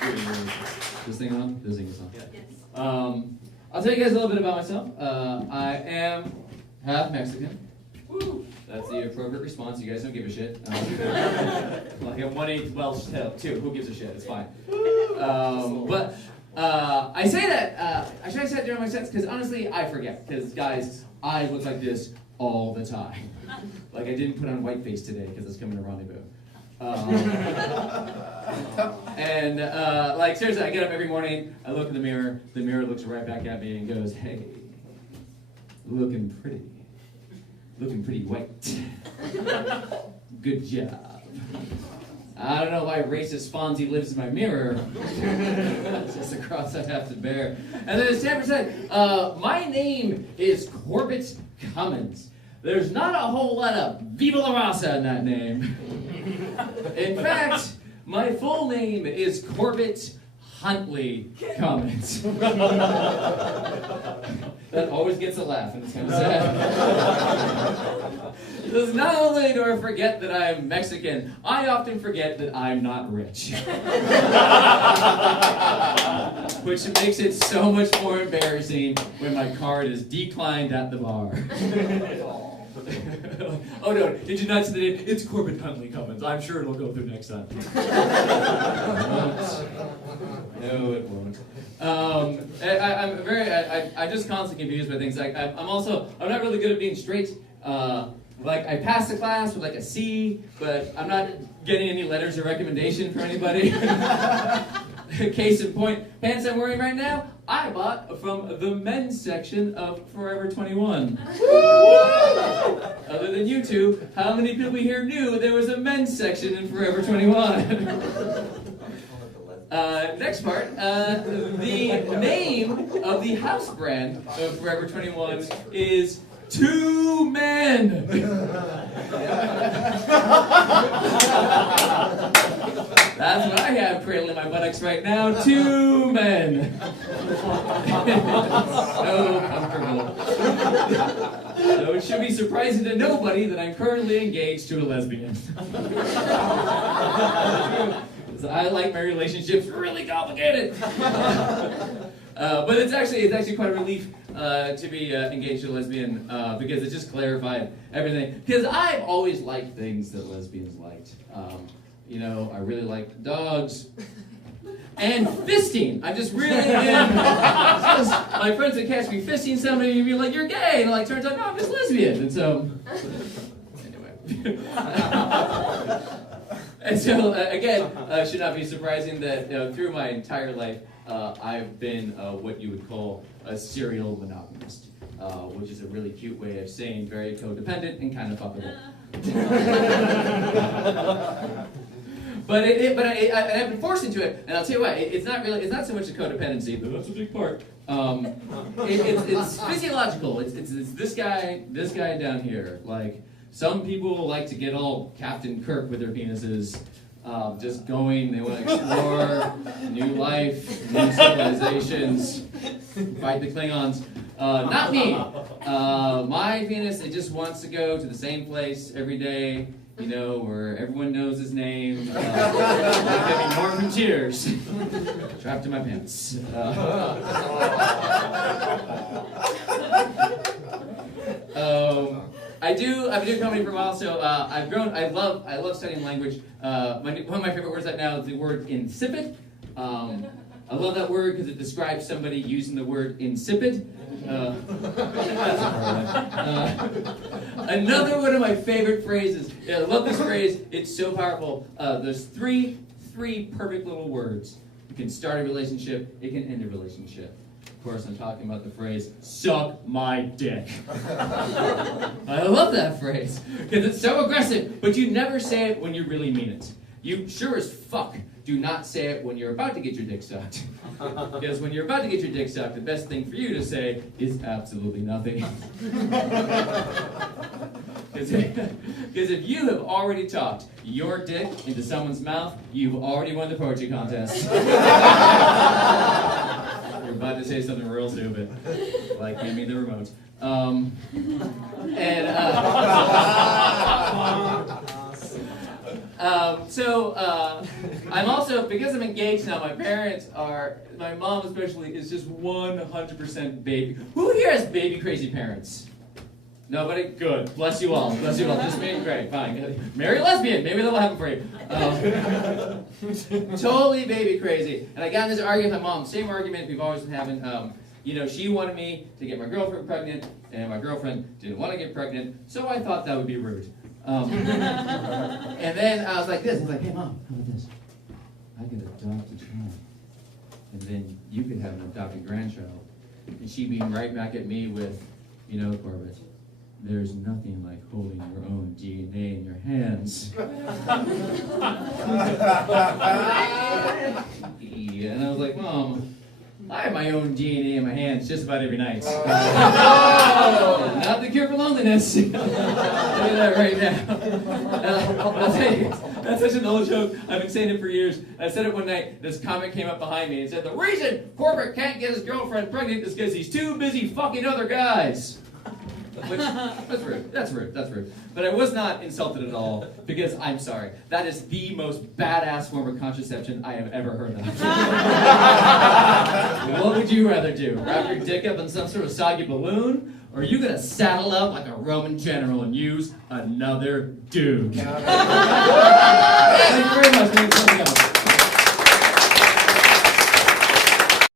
This thing on? This thing is on. Yes. I'll tell you guys a little bit about myself. I am half Mexican. Woo! That's the appropriate response. You guys don't give a shit. Like I'm 1/8 Welsh too. Who gives a shit? It's fine. But I say that. I say that during my sets because honestly, I forget. Because guys, I look like this all the time. Like I didn't put on whiteface today because it's coming to rendezvous. Like seriously, I get up every morning. I look in the mirror. The mirror looks right back at me and goes, "Hey, looking pretty." Looking pretty white. Good job. I don't know why racist Fonzie lives in my mirror. It's just a cross I have to bear. And then as Stanford said, my name is Corbett Cummins. There's not a whole lot of Viva La Raza in that name. In fact, my full name is Corbett Huntley Cummins. That always gets a laugh, and it's kind of sad. Because not only do I forget that I'm Mexican, I often forget that I'm not rich. Which makes it so much more embarrassing when my card is declined at the bar. Oh no, did you not see the name? It's Corbett Huntley Cummins. I'm sure it'll go through next time. No, it won't. I'm just constantly confused by things. Like I'm not really good at being straight. Like I passed the class with like a C, but I'm not getting any letters of recommendation for anybody. Case in point, pants I'm wearing right now, I bought from the men's section of Forever 21. Other than you two, how many people here knew there was a men's section in Forever 21? Next part, the name of the house brand of Forever 21 is Two Men. That's what I have cradling my buttocks right now. Two men. So comfortable. So it should be surprising to nobody that I'm currently engaged to a lesbian. I like my relationships really complicated. But it's actually quite a relief to be engaged to a lesbian because it just clarified everything. Because I've always liked things that lesbians liked. I really like dogs. And fisting. I just really am. My friends would catch me fisting somebody and be like, "You're gay." And turns out, no, I'm just lesbian. And so, anyway. And so, again, should not be surprising that through my entire life, I've been what you would call a serial monogamist, which is a really cute way of saying very codependent and kind of fuckable. But I've been forced into it, and I'll tell you what, it's not so much a codependency, though that's a big part. It's physiological. It's this guy down here. Like, some people like to get all Captain Kirk with their penises, just going. They want to explore new life, new civilizations, fight the Klingons. Not me. My penis, it just wants to go to the same place every day. Where everyone knows his name. Like more from Cheers. Trapped in my pants. I've been doing comedy for a while, so I've grown. I love studying language. One of my favorite words right now is the word insipid. I love that word because it describes somebody using the word insipid. Another one of my favorite phrases. I love this phrase. It's so powerful. There's three perfect little words. It can start a relationship. It can end a relationship. Of course, I'm talking about the phrase, "Suck my dick." I love that phrase because it's so aggressive, but you never say it when you really mean it. You sure as fuck do not say it when you're about to get your dick sucked. Because when you're about to get your dick sucked, the best thing for you to say is absolutely nothing. Because if you have already talked your dick into someone's mouth, you've already won the poetry contest. You're about to say something real stupid, like hand me the remote. I'm also, because I'm engaged now, my mom especially, is just 100% baby. Who here has baby crazy parents? Nobody? Good. Bless you all. Bless you all. Just me? Great. Fine. Marry a lesbian. Maybe that will happen for you. Totally baby crazy. And I got in this argument with my mom. Same argument we've always been having. She wanted me to get my girlfriend pregnant, and my girlfriend didn't want to get pregnant, so I thought that would be rude. And then I was like this. I was like, hey, Mom, how about this? I could adopt a child, and then you could have an adopted grandchild. And she beamed right back at me with, Corbett, there's nothing like holding your own DNA in your hands. And I was like, Mom, I have my own DNA in my hands just about every night. Not the cure for loneliness. I'll tell you that right now. I'll tell you, that's such an old joke. I've been saying it for years. I said it one night. This comic came up behind me and said, the reason Corbett can't get his girlfriend pregnant is because he's too busy fucking other guys. Which, that's rude. That's rude. That's rude. But I was not insulted at all, because I'm sorry. That is the most badass form of contraception I have ever heard of. What would you rather do? Wrap your dick up in some sort of soggy balloon? Or are you going to saddle up like a Roman general and use another dude? Thank you very much.